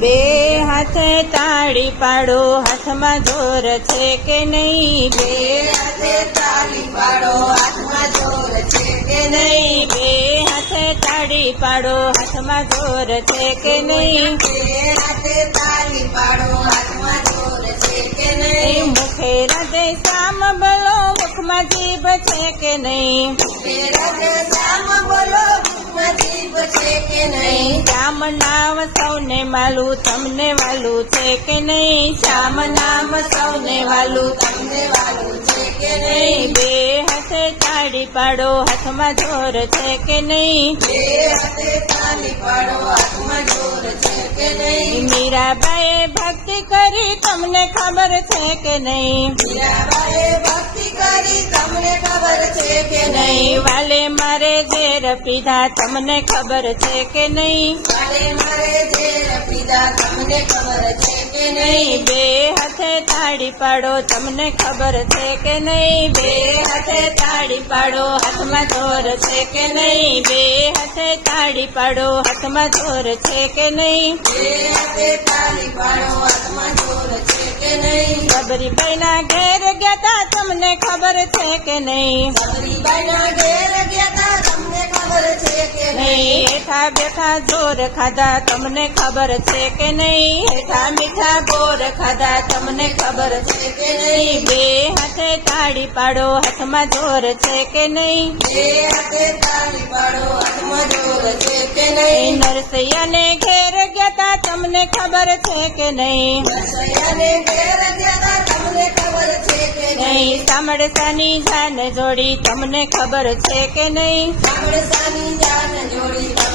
બે હાથે તાળી પાડો, હાથમાં જોર છે કે નહીં? બે હાથે તાળી પાડો, હાથમાં જોર છે કે નહીં? બે હાથે તાળી પાડો, હાથમાં જોર છે કે નહીં? બે હાથે તાળી પાડો, હાથમાં જોર છે કે નહીં? મુખે હૃદય સામ બોલો, મુખમાં જીભ છે કે નહીં? રાધે શ્યામ બોલો શ્યામ નામ સૌને વાલું તમને વાલું છે કે નહીં? શ્યામ નામ સૌને વાલું તમને વાલું છે કે નહીં? બે હાથે તાળી પાડો હાથમાં જોર છે કે નહીં? બે હાથે તાળી પાડો હાથમાં જોર છે કે નહીં? મીરાબાઈએ ભક્તિ કરી તમને ખબર છે કે નહીં? મીરાબાઈએ ભક્તિ કરી તમને ખબર છે કે નહીં? વાલે મારે ઝેર પીધા તમને ખબર છે કે નહીં કાલે મારે ઝેર પીધા તમને ખબર છે કે નહીં નહીં બે હાથે તાળી પાડો તમને ખબર છે કે નહીં બે હાથે તાળી પાડો હાથમાં જોર છે કે નહીં બે હાથે તાળી પાડો હાથમાં જોર છે કે નહીં બે હાથે તાળી પાડો હાથમાં જોર છે કે નહીં સબરીબાઈના ઘેર ગયા તા તમને ખબર છે કે નહીં સબરીબાઈના નહીં હેઠા બેઠા જોર ખાધા તમને ખબર છે કે નહીં હેઠા મીઠા બોર ખાધા તમને ખબર છે છે કે નહીં નહીં બે હાથે તાળી પાડો હાથમાં જોર છે કે નહીં બે હાથે તાળી પાડો હાથમાં જોર છે કે નહીં નરસૈયાને ઘેર ગયા તા તમને ખબર છે કે નહીં રસૈયાને ઘેર ગયા તા તમને ખબર છે કે નહીં નહીં સામડસાની જાન જોડી તમને ખબર છે કે નહીં સાંભળસાની જાન જોડી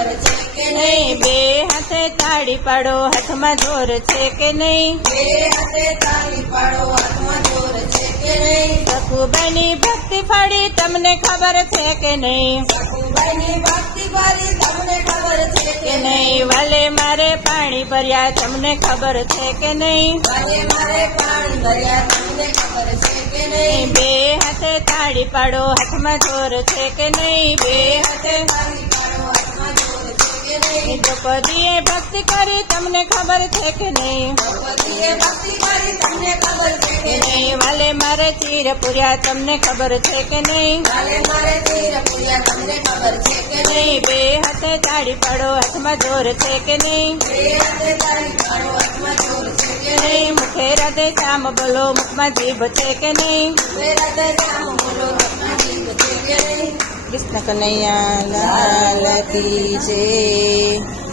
તમને ખબર છે કે નહીં નહીં બે હાથે તાળી પાડો હાથમાં જોર છે કે નહીં બે હાથે તાળી પાડો હાથમાં જોર છે કે નહીં સખુબાઈની ભક્તિ ફાડી તમને ખબર છે કે નહીં સખુબાઈની ભક્તિ કરી તમને ખબર છે કે કે નહીં નહીં વાલે મારે પાણી ભર્યા તમને ખબર છે કે નહીં કાલે મારે પાણી ભર્યા તમને ખબર છે કે નહીં બે હાથે તાળી પાડો હાથમાં જોર છે કે નહીં બે હાથે તાળી નહીં દ્રૌપદીએ ભક્તિ કરી તમને ખબર છે કે નહીં ભગવતીએ ભક્તિ કરી તમને ખબર છે કે કે નહીં નહીં વાલે મારે ચીર પૂર્યા તમને ખબર છે કે નહીં કાલે મારે તીર પૂર્યા તમને ખબર છે કે નહીં નહીં બે હાથે તાળી પાડો હાથમાં જોર છે કે નહીં બે હાથે તાળી પાડો હાથમાં જોર છે કે નહીં નહીં મુખે રાધે શ્યામ બોલો મુખમાં જીભ છે કે નહીં બે રાધે શ્યામ બોલો હાથમાં જીભ છે કે નહીં કૃષ્ણ કનૈયા લાલ કી જય